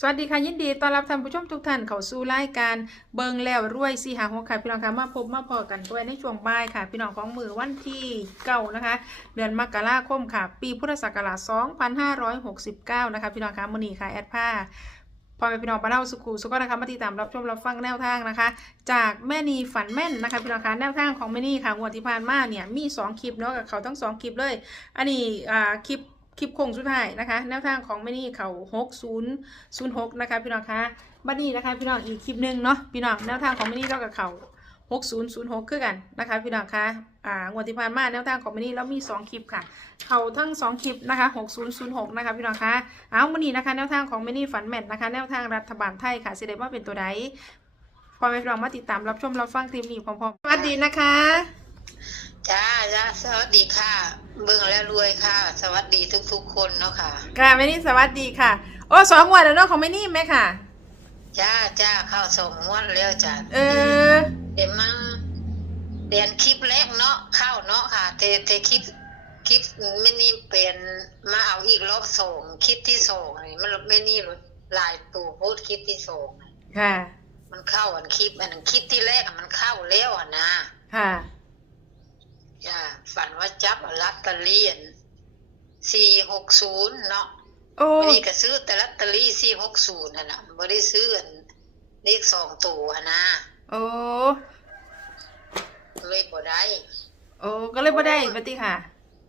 สวัสดีค่ะยินดีต้อนรับท่านผู้ชมทุกท่านเข้าสู่รายการเบิงแล้วรวยสีหาหัวค่ะพี่น้องค่ะมาพบมาพอกันด้วยในช่วงบ่ายค่ะ พี่น้องของมือวันที่เก้านะคะ เดือนมกราคมค่ะ ปีพุทธศักราช2569 นะคะ พี่น้องค่ะมือนี้ค่ะแอดผ้าพอแม่พี่น้องบ้านเฮาสุขุสุขนะคะมาติดตามรับชมรับฟังแนวทางนะคะ จากแม่นีฝันแม่นนะคะพี่น้องคะแนวทางของแม่นีค่ะงวดที่ผ่านมาเนี่ยมีสองคลิปเนาะกับเขาทั้งสองคลิปเลย อันนี้อ่าคลิป คลิปโค้งสุดท้ายนะคะ แนวทางของแม่นี่เขาหกศูนย์ศูนย์หกนะคะพี่น้องคะบัดนี้นะคะพี่น้องอีกคลิปหนึ่งเนาะพี่น้องแนวทางของแม่นี่เรากับเขาหกศูนย์ศูนย์หกคือกันนะคะพี่น้องคะอ่างวดที่ผ่านมาแนวทางของแม่นี่เรามีสองคลิปค่ะ เขาทั้งสองคลิปนะคะหกศูนย์ศูนย์หกนะคะพี่น้องคะเอาวันนี้นะคะแนวทางของแม่นี่ฝันแม่นะคะแนวทางรัฐบาลไทยค่ะเสิเดว่าเป็นตัวใดพอไปลองมาติดตามรับชมรับฟังคลิปนี้พร้อมๆสวัสดีนะคะ จ้าจ้าสวัสดีค่ะ เบิ่งแล้วรวยค่ะ สวัสดีทุกๆคนเนาะค่ะ ค่ะแม่นี่สวัสดีค่ะ โอ้สองงวันแล้วเนาะของแม่นี่ไหมค่ะ จ้าจ้าเข้าส่งงวดแล้วจ้าเออเดี๋ยวมังเรียนคลิปแรกเนาะเข้าเนาะค่ะเทเทคลิปคลิปไม่นี่เปลี่ยนมาเอาอีกรอบส่งคลิปที่ส่งนี่มันไม่นี่หลายตัวโพสต์คลิปที่ส่งค่ะ มันเข้าอันคลิปอันคลิปที่แรกอะมันเข้าแล้วอะนะค่ะ จ้าฝันว่าจับลัตเตอรี่สี่หกศูนย์เนาะโอ้วันนี้ก็ซื้อแต่ลอตเตอรี่สี่หกศูนย์นั่นแหละไม่ได้ซื้ออันเลขสองตัวนะโอ้เลยบ่ได้ โอ้ก็เลยบ่ได้ปฏิค่ะ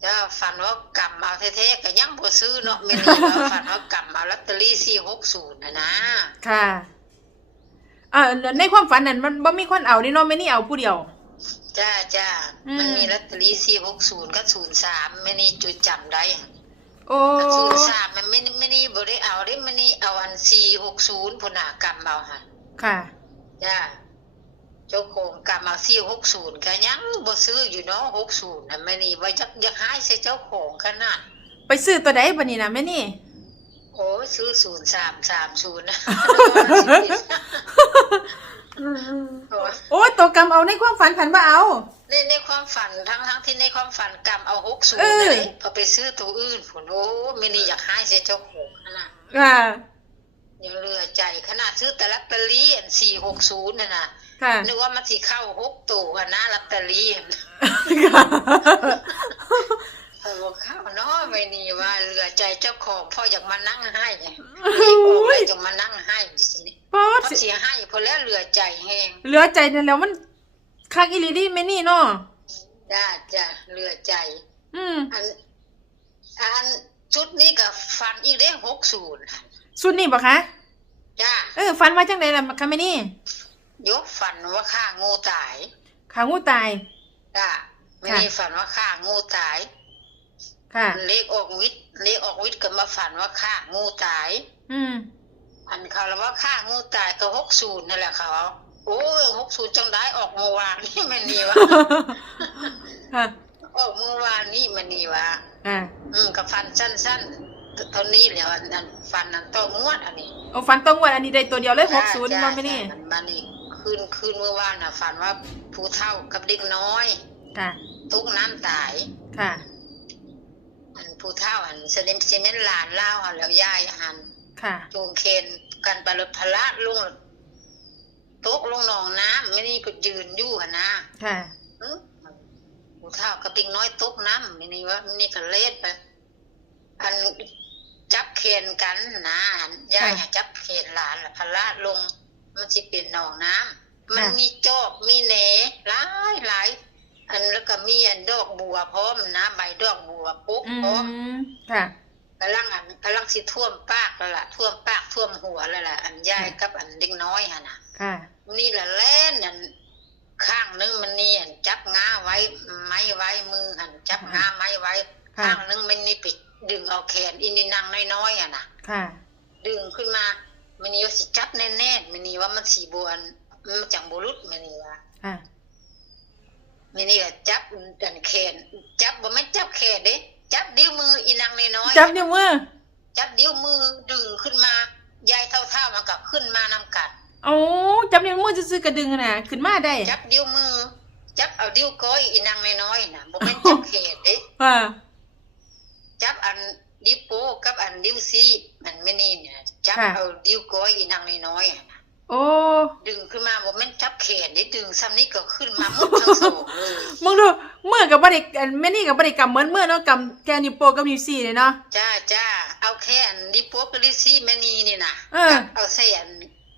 จ้าฝันว่ากำเอาแท้ๆก็ยังบ่ซื้อเนาะไม่นี่แล้วฝันว่ากำเอาลอตเตอรี่สี่หกศูนย์นะนะค่ะอ่าในความฝันนั้นมันบ่มีคนเอานี่เนาะแม่นี่เอาผู้เดียว จ้าจ้าอืม มันมีลอตเตอรี่สี่หกศูนย์กับศูนย์สามไม่นี่จุดจำได้โอ้ศูนย์สามมันไม่นี่ไม่นี่บ่ได้เอาได้ไม่นี่เอาอันสี่หกศูนย์พุ่นน่ะกำเอาค่ะค่ะ จ้าเจ้าของกลับมาซี่หกศูนย์ก็ยังบ่ซื้ออยู่เนาะหกศูนย์นะแม่นี่ว่ายักยักหายใส่เจ้าของขนาด ไปซื้อตัวใดบัดนี้นะแม่นี่ โอ้ยซื้อศูนย์สามสามศูนย์นะ โอ้ยโอ้ตัวกำเอาในความฝันผันว่าเอา ในในความฝันทั้งทั้งที่ในความฝันกำเอาหกศูนเอย์อเลยพอไปซื้อตัวอื่นผลโอ้แม่นี่อยากหายใส่เจ้าของขนาดค่ะ ยังเหลือใจขนาดซื้อแต่ลอตเตอรี่อันสี่หกศูนย์น่ะนะค่ะนึกว่ามันสิเข้าหกตัวอะนะลอตเตอรี่อะค่ะ เออข้าวเนาะไม่นี่ว่าเหลือใจเจ้าของพ่ออยากมานั่งให้ไงรีบออกเลยจะมานั่งให้สินี่ป๊อดเพราะเสียให้พอแล้วเหลือใจแห้งเหลือใจนั่นแล้วมันคักอีหลีดิแม่นี่เนาะจ้าจ้าเหลือใจ อืมอันอันชุดนี้ก็ฟันอีกได้หกศูนย์สุดนี่บ่คะจ้าเออฝันว่าจังไดล่ะคะแม่นี่ยกฟันว่าฆ่างูตายขางูตายจ้าไม่ได้ฝันว่าฆ่างูตาย ค่ะ เลขออกวิทย์เลขออกวิทย์ก็มาฝันว่าฆ่างูตาย อืมอันเขาแล้วว่าฆ่างูตายก็หกศูนย์นั่นแหละเขาโอ้ยหกศูนย์จังได้ออกเมื่อวานนี่มันนี่วะค่ะออกเมื่อวานนี่มันนี่วะอ่าอืมกับฟันสั้นๆเท่านี้แหล้วอันนั้นฟันนั้นต้องงวดอันนี้เอาฝันตรงวันอันนี้ได้ตัวเดียวเลยหกศูนย์จ้าบ่แม่นี่จ้ามันมันนี่คืนคืนเมื่อวานน่ะฝันว่าผู้เฒ่ากับเด็กน้อย ค่ะตุกน้ำตาย ค่ะ อันผู้เฒ่าอันเสด็จซีเมนหลานเล่าหันแล้วยายหันค่ะจูงเคนกันไปรถพละลุงตกลงหนองน้ำไม่นี่ก็ยืนอยู่หันนะค่ะอื้อผู้เฒ่ากับเด็กน้อยตกน้ำไม่นี่ว่าไม่นี่ก็เล็ดไปอันจับเคนกันนะอันยายให้จับเคนหลานละพละลงมันสิเป็นหนองน้ำมันมีจอกมีเหนหลายหลาย อันแล้วก็มีอันดอกบัวพร้อมนะใบดอกบัวปุ๊บอืพร้อมมค่ะกำลังอันกำลังสิท่วมปากแล้วล่ะท่วมปากท่วมหัวแล้วล่ะอันยายกับอันเด็กน้อยฮะนะค่ะ นี่แหละแล่นอันข้างนึงมันนี่อันจับงาไว้ไม้ไว้มือหันจับงาไม้ไว้ค่ะข้างนึงมันนี่ไปดึงเอาแขนอินนี่นางน้อยๆอะนะค่ะ ดึงขึ้นมามันนี่ว่าสิจับแน่ๆมันนี่ว่ามันสีบวนมันจังบุรุษมันนี่ว่าค่ะมั นนี่ก็จับดันแขนจับบ่แม่นจับแขนเด้จับดิ้วมืออีนางน้อยๆจับนิ้วมือจับดิ้วมือดึงขึ้นมายายเท่าๆมากับขึ้นมานำกัดโอ้จับนิ้วมือซื่อๆกระดึงน่ะขึ้นมาได้ จับดิ้วมือ จับเอาดิ้วก้อยอีนางน้อยๆน่ะบ่แม่นจับแขนเด้ค่ะจับอันดิวโป้กับอันดิ้วซีมันไม่นี่เนี่ยจับค่ะเอาดิ้วก้อยอีนางน้อยๆอะ โอ้ดึงขึ้นมาบ่แม่นจับแขนได้ดึงซ้ำนี้ก็ขึ้นมาหมดทั้งสองเลยมึงดูมือกับบ่ได้อันแม่นี่กับบ่ได้กำเหมือนมือเนาะกำแกนิ้วโป้งกับนิ้วซี่เลยเนาะจ้าจ้าเอาแค่อันดิโป๊กกับลิซี่แม่นีนี่น่ะเออกับเอาใส่อัน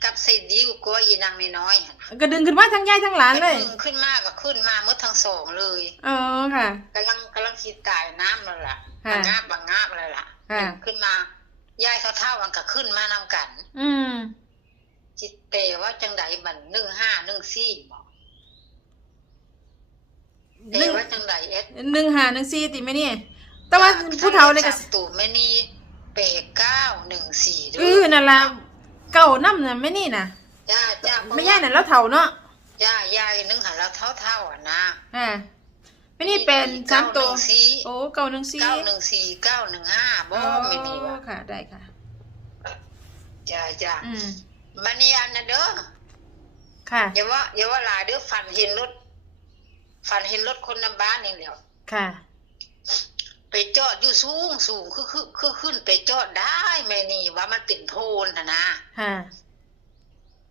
กับใส่ดิ้วก้อยอีนางน้อยๆอะก็ดึงขึ้นมาทั้งยายทั้งหลานเลยดึงขึ้นมาก็ขึ้นมาหมดทั้งสองเลยเออค่ะกำลังกำลังสิตายน้ำแล้วล่ะค่ะบางงาบบางงาบเลยล่ะค่ะขึ้นมายายเขาเท่าๆกันก็ขึ้นมานำกัน อืม จิตเตว่าจังใดบันหนึ่งห้าหนึ่งสี่บอกเตหนึ่งว่าจังใดเอ็ดหนึ่งหาหนึ่งซี่ติแม่นี่แต่ว่าผู้เฒ่าเลยก็สามตู่แม่นีเปดเก้าหนึ่งสี่ด้เออนั่นล่ะเก่านํน่ะแม่นี่น่ะจ้าจ้าไม่ยายน่ะแล้วเฒ่าเนาะจ้ายายนึงหันเราเท่าเท่าๆอะนะอ่าแม่นี่เป็นสามตัวเก้หนึ่งสี่โอ้เก่าหนึ่งซี่เก้าหนึ่งสี่เก้าหนึ่งห้าบ่อ๋อไม่มีวะค่ะได้ค่ะจ้าจ้าอืม มันนี่อันนะเด้อค่ะ อย่าว่าอย่าว่าหลายเด้อฝันเห็นรถฝันเห็นรถคนนำบ้านนี่แหล้วค่ะ ไปจอดอยู่สูงสูงคือคือคือขึ้นไปจอดได้แม่นี่ว่ามันเป็นโพนนะนะค่ะ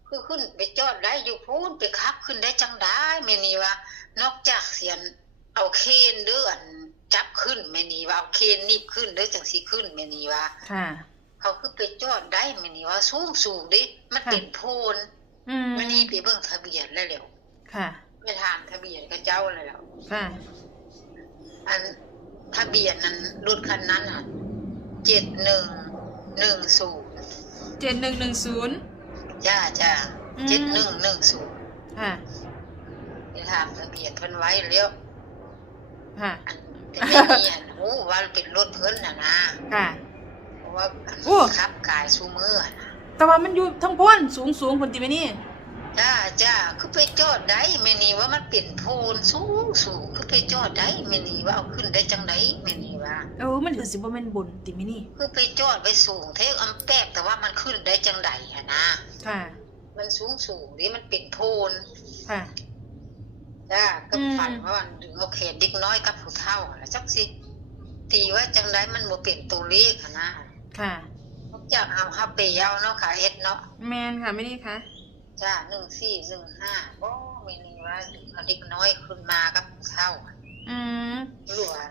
คือขึ้นไปจอดได้อยู่พูนไปขับขึ้นได้จังได้แม่นี่ว่านอกจากเสียนเอาเคนเด้ออันจับขึ้นแม่นี่ว่าเอาเคนนีบขึ้นเด้อจังสีขึ้นแม่นี่ว่าค่ะ เขาคือไปจอดได้แม่นี่ว่าสูงสูงดิมันเป็นโพนอืมแม่นี่ไปเบิ่งทะเบียนแล้วแหล้วค่ะไปถามทะเบียนกับเจ้าแล้วแหล้วค่ะอันทะเบียนนั้นรถคันนั้นอะเจ็ดหนึ่งหนึ่งศูนย์เจ็ดหนึ่งหนึ่งศูนย์จ้าจ้าอืมเจ็ดหนึ่งหนึ่งศูนย์ค่ะไปถามทะเบียนเพิ่นไว้แล้วค่ะอันแต่ไม่มีอันโอ้ว่าเป็นรถเพิ่นน่ะนะค่ะเพราะ ว่าอันโอ้ ขับกายซูมืออะนะแต่ว่ามันอยู่ทั้งพ้นสูงสูงคนติแม่นี่ จ้าจ้าคือไปจอดได้แม่นี่ว่ามันเป็นโพนสูงสูงคือไปจอดได้แม่นี่ว่าเอาขึ้นได้จังไดแม่นี่ว่าเออมันถือสิบ่แม่นบนติแม่นี่ คือไปจอดไปสูงเท่อำแป๊บแต่ว่ามันขึ้นได้จังไดอะนะค่ะ มันสูงสูงนี่มันเป็นโพนค่ะ จ้าก็อืมฝันว่ามันดึงเอาเขตเด็กน้อยกับผู้เฒ่าอะจักสิตีว่าจังไดมันบ่เป็นตัวเลขอะนะ ค่ะนอกจากเอาฮับไปเอาเนาะค่ะเอ็ดเนาะแมนค่ะไม่นี่ค่ะจ้าหนึ่งสี่หนึ่งห้าบ่ไม่นี่ว่าเอาเด็กน้อยขึ้นมากับผู้เฒ่าอะอืมหรือว่า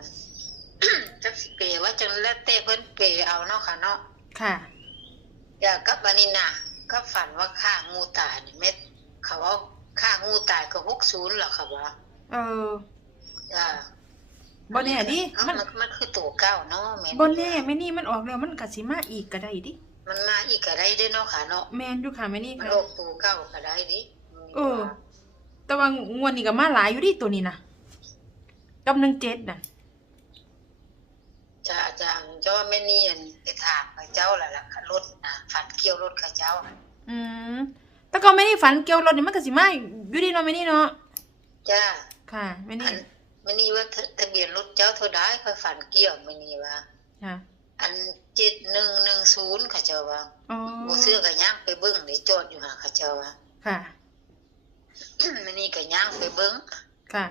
จักสิเปว่าจังแล้วแต่เพิ่นเปเอาเนาะค่ะเนาะค่ะอย่ากับอันนี้น่ะก็ฝันว่าฆ่างูตายนี่แม่เขาว่าฆ่างูตายก็60เหรอค่ะว่าเออจ้า บ่แน่ดิเอ้ามัมันนมันคือตัวเก้าเนาะแม่นบ่แน่แม่นี่มันออกแล้วมันก็สิมาอีกก็ได้ดิมันมาอีกก็ได้เด้อเนาะค่ะเนาะแมนอยู่ค่ะแม่นี่มันค่ะออกตัวเก้าก็ได้ดิเออ แต่ว่างวดนี้ก็มาหลายอยู่ดิตัวนี้นะกับหนึ่งเจ็ดน่ะจ้าจ้าเจ้าแม่นี่อันไปถามกับเจ้าแล้วล่ะค่ะรถนะฝันเกี่ยวรถกับเจ้าอืมแต่ก็ไม่ได้ฝันเกี่ยวรถนี่มันก็สิมาอยู่ดิเนาะแม่นี่เนาะจ้าค่ะแม่อันี่ นแม่นี่ว่าทะทะเบียนรถเจ้าเท่าใดค่อยฝันเกี่ยวแม่นี่ว่าค่ะอัน7110ค่ะเจ้าว่าอ๋อบ่เชื่อก็ย่างไปเบิ่งได้จอดอยู่หาค่ะเจ้าว่าค่ะแม่นี่ก็ย่างไปเบิ่งค่ะ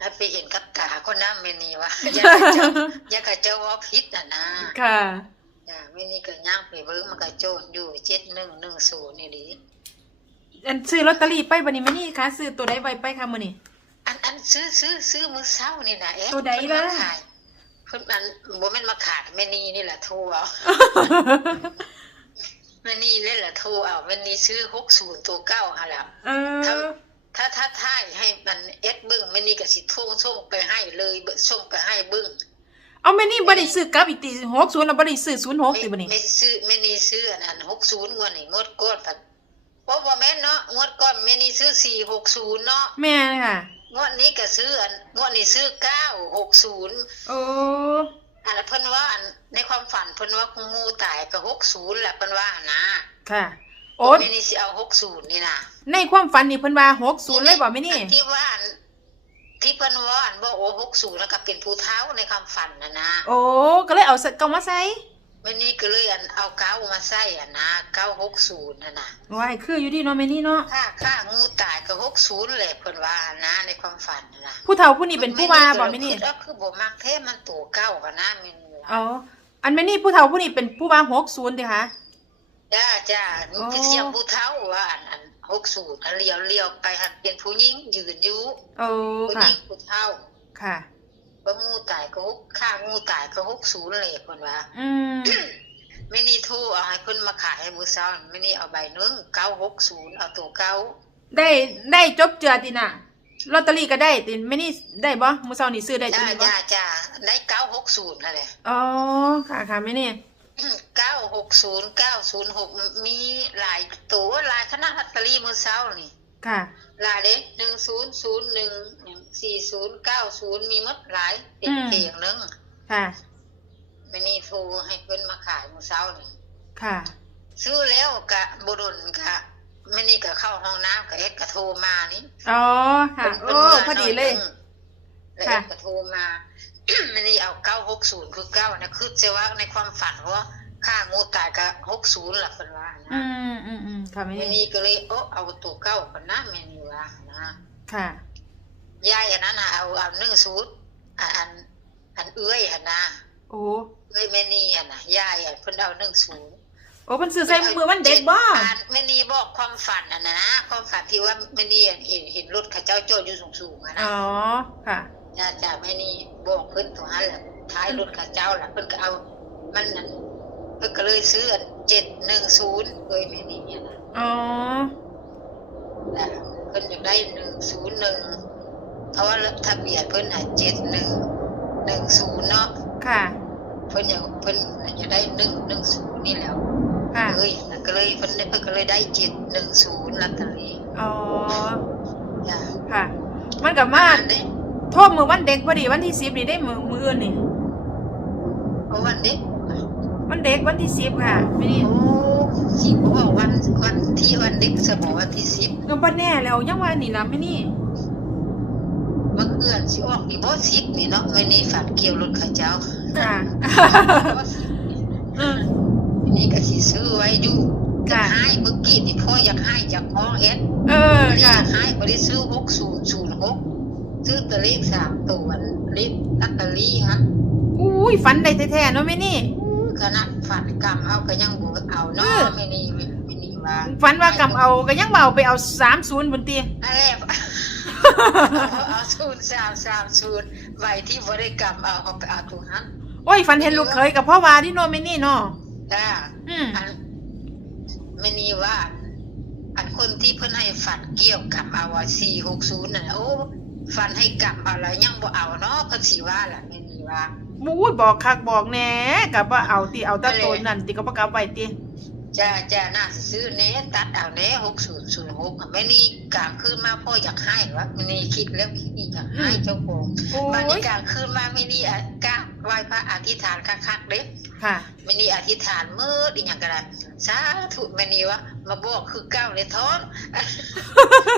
ถ้าไปเห็นกับตาก็นำแม่นี่ว่าอย่าให้เจ้าอย่าให้เจ้าว่าผิดน่ะนะค่ะจ้าแม่นี่ก็ย่างไปเบิ่งมันก็โจดอยู่7110นี่ดิอันซื้อลอตเตอรี่ไปบัดนี้แม่นี่คะซื้อตัวใดไว้ไปค่ะมื้อนี้อันอัน ซื้อซื้อซื้อมื้อเช้านี่นะเอ๊ะตัวใดล่ะเพิ่นมาขายเพิ่นอันบ่แม่นมาขายแม่นี่นี่แหละโทรเอาแม่นี่นี่แหละโทรเอาแม่นี่ซื้อ60ตัวเก้าหั่นล่ะเออถ้าถ้าท่ายให้มันเอ็ดเบิ่งแม่นี่ก็สิโทรส่งไปให้เลยเบิ่งส่งไปให้เบิ่งเอาแม่นี่บ่ได้ซื้อกลับอีกติ60แล้วบ่ได้ซื้อ06ติบัดนี้ไม่ซื้อแม่นี่ซื้ออันนั้น60งวดนี่งวดก่อนพัดบ่บ่แม่นเนาะงวดก่อนแม่นี่ซื้อ460เนาะแม่นค่ะ งวดนี้ก็ซื้ออันงวดนี้ซื้อ960โอ้อันนั้นเพิ่นว่าอันในความฝันเพิ่นว่างูตายก็60แหละเพิ่นว่านะค่ะ โอ้แม่นี่สิเอา60นี่นะในความฝันนี่เพิ่นว่า60เลยบ่แม่นี่อัที่ว่าอันที่เพิ่นว่าอันว่าโอ้60แล้วก็เป็นผู้เฒ่าในความฝันน่ะนะโอ้ก็เลยเอาเก่ามาใส่ แม่นี่ก็เลยอันเอาเก้ามาใส่อะนะ960น่ะนะว้ายคืออยู่ดีเนาะแม่นี่เนาะค่าค่างูตายก็60แหละเพิ่นว่านะในความฝันน่ะนะผู้เฒ่าผู้นี้เป็นผู้ว่าบ่แม่นี่ก็คือบ่มักแท้มันตัวเก้ากันนะแม่นี่อ๋ออันแม่นี่ผู้เฒ่าผู้นี้เป็นผู้ว่าหกศูนย์ดิคะจ้าจ้าอ๋อคือเสียงผู้เฒ่าว่าอันอันหกสูตรอันเลี้ยวเลี้ยวไปหันเป็นผู้หญิงยืนอยู่โอ้ผู้หค่ะญิงผู้เฒ่าค่ะ ว่างูตายก็หกข้างงูตายก็หกศูนย์เลยคนว่าอืมไม่นี่โทรเอาให้เพิ่นมาขายให้มือเช้าไม่นี่เอาใบหนึงเก้าหกศูนย์เอาตัวเก้าได้ได้จบเจือติน่ะลอตเตอรี่ก็ได้ติแม่นี่ได้บ่มื้อเช้านี่ซื้อได้ตัวจ้านี้บ่จ้าจ้าได้เก้าหกศูนย์นั่นแหละอ๋อค่ะค่ะแม่นี่เก้าหกศูนย์เก้าศูนย์หกมีหลายตัวหลายคณะลอตเตอรี่มือเช้านี่ ค่ะ หลายเด้หนึ่งศูนย์ศูนย์หนึ่งสี่ศูนย์เก้าศูนย์มีหมดหลายเป็นอืมเพียงหนึงค่ะไม่นี่โทรให้เพิ่นมาขายมือเช้านี่ค่ะ ซื้อแล้วกะบุรุษกะไม่นี่ก็เข้าห้องน้ำกะเอ็ดกะโทรมานี่อ๋อค่ะพิ่นโอ้พิ่นพอดีเลยแล้วค่ะเอ็ดกะโทรมาไม่นี่เอาเก้าหกศูนย์คือเก้านะคือเสียว่าในความฝันว่าค่างูตายกะหกศูนย์ล่ะเพิ่นว่าอืนะมอืมอืม ค่ะแม่ไม่นี่นี่ก็เลยโอ้เอาตัวเก้ากันนะแม่นี่ว่านะค่ะยายอันนั้นน่ะเอาเอาหนึ่งศูนย์อันอันอันเอื้อยอันนะโอ้เอื้อยแม่นี่อันน่ะยายอันเพิ่นเอาหนึ่งศูนย์โอ้เพิ่นซื้อใส่มือวันเด็กบ่อ่านแม่นีบอกความฝันอันนะนะความฝันที่ว่าแม่นีเห็นเห็นรถเข้าเจ้าโจอดอยู่สูงๆอะนะอ๋อค่ะจ้าจ้าแม่นีบอกเพิ่นตรงนั้นแหละท้ายรถเข้าเจ้าล่ะเพิ่นก็เอามันนั่นเพิ่นก็เลยซื้ออันเจ็ดหนึ่งศูนย์เอ้ยแม่นีเนี่ยนะ อ๋อแต่เพิ่นอยากได้หนึ่งศูนย์หนึ่งเพราะว่าทะเบียนเพิ่นอะเจ็ดหนึ่งหนึ่งศูนย์เนาะค่ะ เพิ่นอยากเพิ่นอยากได้หนึ่งหนึ่งศูนย์นี่แหล้วค่ะเอ้ยก็เลยเพิ่นได้เพิ่นก็เลยได้เจ็ดหนึ่งศูนย์ลอตเตอรี่อ๋อจ้าค่ะ มันกับมาเด้โทษมือวันเด็กพอดีวันที่สิบนี่ได้มือมืออื่นนี่เพราะวันเด็กวันเด็กวันที่สิบค่ะไม่นี่โอ้ สิบว่าวันวันที่วันเด็กสมอวันที่สิบก็บ่แน่แล้วยังว่านี่นะไม่นี่มันเอื้อนสิออกนี่บ่สิบนี่เนาะไม่นี่ฝันเกี่ยวรถเข้าเจ้าค่ะบ่สิบนี่อืมนี่ก็สิซื้อไว้อยู่จะค่ะให้เมื่อกี้นี่พ่ออยากให้จากห้องเฮ็ดเอออค่ะยากให้บ่ได้ซื้อ6006ซื้อแตัวเลขสามตัวเลขลอตเตอรี่ฮะอุ้ยฝันได้แท้ๆเนาะไม่นี่ขนาด ฝันกรรมเฮาก็ยังบ่เอาเอเนาะอไม่นี่ไม่นี่ว่าฝันว่ากำเอาก็ยังบ่เอาไปเอาสามศูนย์บนเตียงอันแรกเอาเอาศูนย์สามสามศูนย์ใบที่บริกรรมเอาเอาไปเอาตรงนั้นโอ้ยฝันเห็นลูกเคยกับพ่อวาที่โนไม่นี่เนาะจ้าอืมอันไม่นี่ว่า อันคนที่เพิ่นให้ฝันเกี่ยวกับเอาว่าสี่หกศูนย์น่ะโอ้ฝันให้กลับเอาแล้วยังบ่เอาเนาะเพิ่นสิว่าล่ะไม่นี่ว่า บูดบอกคักบอกแหน่กับว่าเอาติเอาแตะโตนนั่นติก็บ่กลับไว้ติจ้าจ้าน่าสิซื้อแหน่ตัดเอาแหน่หกศูนย์ศูนย์หกไม่นี่กลางคืนมาพ่ออยากให้วะไม่นี่คิดแล้วคิดอีกอยากให้เจ้าของโอ้บางทียกลางคืนมาไม่นี่อะกล้าไหว้พระอธิษฐานคักๆเด้ค่ะไม่นี่อธิษฐานมืดอีหยังก็ได้สาธุแม่นี่วะมาบอกคือเก้าเลยท้อน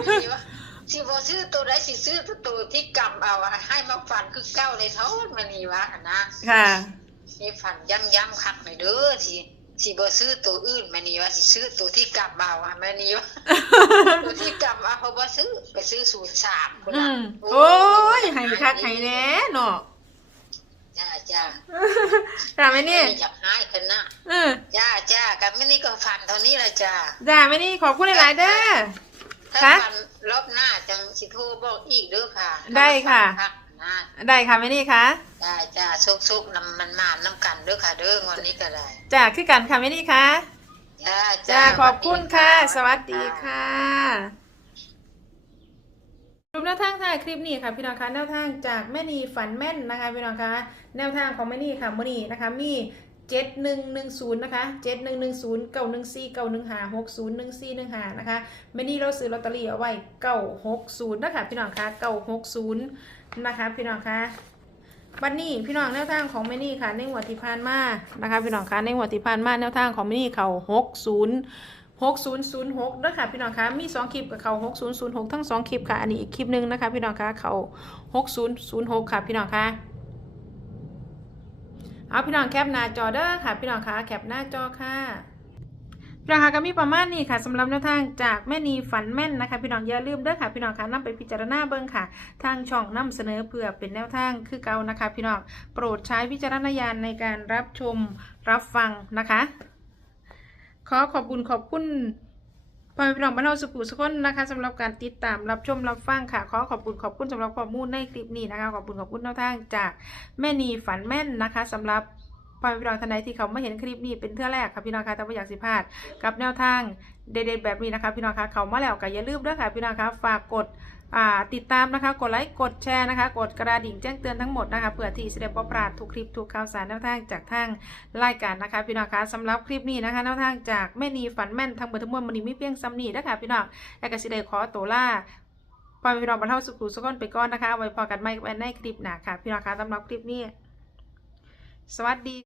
แม่นี่วะ สิบ่ซื้อตัวใดสิซื้อตัวที่กำเอาอะให้มาฝันคือเก้าเลยท้อนแม่นี่วะอันนะค่ะนี่ฝันย้ำๆคักหน่อยเด้อสิสิบ่ซื้อตัวอื่นแม่นี่วะสิซื้อตัวที่กำเอาอะแม่นี่วะตัวที่กำเอาเขาบ่ซื้อไปซื้อ03พุ่นอืน่ะมโอ้ยให้คักให้แหน่เนาะจ้าจ้าจ้าแม่นี่อยากให้ขึ้นนะเออจ้าจ้ากับแม่นี่ก็ฝันเท่านี้ละจ้าจ้าแม่นี่ขอบคุณหลายๆเด้อ ถ้าคะฝันรอบหน้าจังสิโทรบอกอีกเด้อค่ะ ได้ค่ะถ้าฝันนะได้ค่ะแม่นี่ค่ะจ้าจ้าซุกๆนำมันมาน้ำกันเด้อค่ะ เด้องวันนี้ก็ได้จ้าคือกันค่ะแม่นี่ค่ะจ้าจ้าขอบคุณค่ะ สวัสดีค่ะรูปแนวทางถ่ายคลิปนี้ค่ะพี่น้องคะแนวทางจากแม่นีฝันแม่นนะคะพี่น้องคะแนวทางของแม่นีค่ะมื่อนี้นะคะมี เจ็ดหนึ่งหนึ่งศูนย์นะคะเจ็ดหนึ่งหนึ่งศูนย์เก้าหนึ่งสี่เก้าหนึ่งห้าหกศูนย์หนึ่งสี่หนึ่งห้านะคะแม่นี่เราซื้อลอตเตอรี่เอาไว้เก้าหกศูนย์นะคะพี่น้องคะเก้าหกศูนย์นะคะพี่น้องคะวันนี้พี่น้องแนวทางของแม่นี่ค่ะในหัวดที่ผ่านมานะคะพี่น้องคะในหัวดที่ผ่านมาแนวทางของแม่นี่เขาหกศูนย์6006นะคะพี่น้องคะมี 2 คลิปกับเขา6006 ทั้ง 2 คลิปค่ะ อันนี้อีกคลิปหนึงนะคะ พี่น้องคะเขา6006 ค่ะ พี่น้องคะ เอาพี่น้องแคปหน้าจอเด้อค่ะ พี่น้องคะแคปหน้าจอค่ะราคาก็มีประมาณนี้ค่ะสำหรับแนวทางจากแม่นีฝันแม่นนะคะ พี่น้องอย่าลืมเด้อค่ะ พี่น้องคะนำไปพิจารณาเบิ่งค่ะ ทางช่องนำเสนอเพื่อเป็นแนวทางคือเก่านะคะ พี่น้องโปรดใช้วิจารณญาณในการรับชมรับฟังนะคะ ขอขอบคุณขอบคุณ พ่อแม่พี่น้องบ้านเฮาสุขุสุขคนนะคะสำหรับการติดตามรับชมรับฟังค่ะ ขอขอบคุณขอบคุณสำหรับข้อมูลในคลิปนี้นะคะ ขอบคุณขอบคุณแนวทางจากแม่นีฝันแม่นนะคะสำหรับพ่อแม่พี่น้องท่านใดที่เขาไม่เห็นคลิปนี้เป็นเทื่าแรกค่ะพี่น้องค่ะแต่ว่าอยากสิพลาดกับแนวทางเด็ดๆแบบนี้นะคะ พี่น้องคะเขามาแล้วก็อย่าลืมด้วยค่ะพี่น้องคะฝากกด ติดตามนะคะ กดไลค์ กดแชร์นะคะ กดกระดิ่งแจ้งเตือนทั้งหมดนะคะ เพื่อที่จะได้บ่พลาดทุกคลิปทุกข่าวสารแนวทางจากทางรายการนะคะ พี่น้องคะสำหรับคลิปนี้นะคะแนวทางจากแม่นีฝันแม่นทั้งหมดทั้งมวลมันนี้ไม่เพียงซ้ำนี้นะคะพี่น้องและก็สิได้ขอตัวล่าปล่อยพี่น้องบรรเทาสุขุสุขนไปก่อนนะคะเอาไว้พอกันใหม่ในคลิปหน้าค่ะ พี่น้องคะสำหรับคลิปนี้ สวัสดี